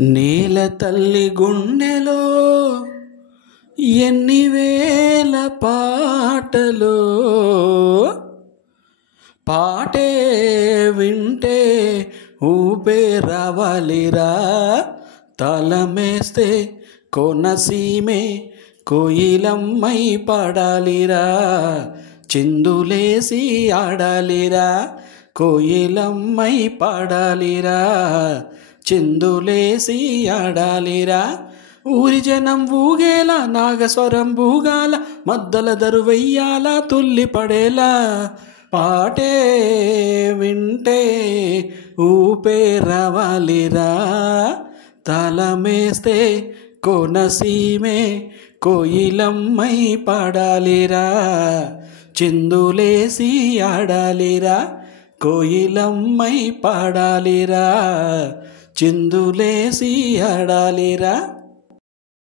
నేల తల్లి గుండెలో ఎన్ని వేల పాటలు, పాటే వింటే ఊపే రావాలిరా. తలమేస్తే కొనసీమే కోయిలమ్మై పాడాలిరా. చిందులేసి ఆడాలిరా, కోయిలమ్మై పాడాలిరా. చిందులేసి ఆడాలిరా. ఊరి జనం ఊగేలా, నాగస్వరం బూగాల, మద్దల దరువెయ్యాల, తుల్లి పడేలా. పాటే వింటే ఊపే రావాలిరా. తలమేస్తే కోనసీమే కోయిలమ్మై పాడాలిరా. చిందులేసి ఆడాలిరా, కోయిలమ్మై పాడాలిరా. చిందులేసి ఆడాలిరా.